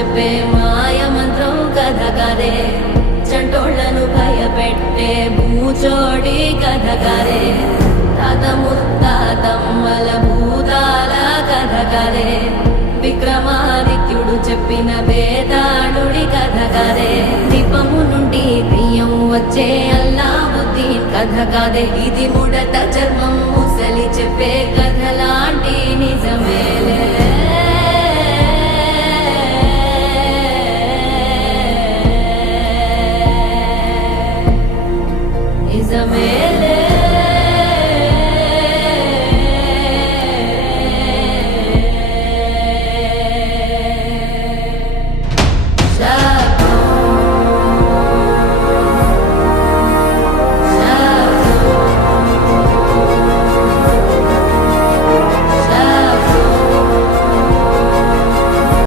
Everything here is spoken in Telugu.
చెప్పే మాయ మంత్రం కథ కదే, చంటోళ్లను భయపెట్టే భూచోడి కథ కదే, తాత ముత్తాతమ్మల భూతాల కథ కదే, విక్రమాదిత్యుడు చెప్పిన వేదాళుడి కథ కదే, దీపము నుండి దెయ్యం వచ్చే అల్లావుద్దీన్ కథ కదే, ఇది ముడత చర్మం ముసలి చెప్పే కథ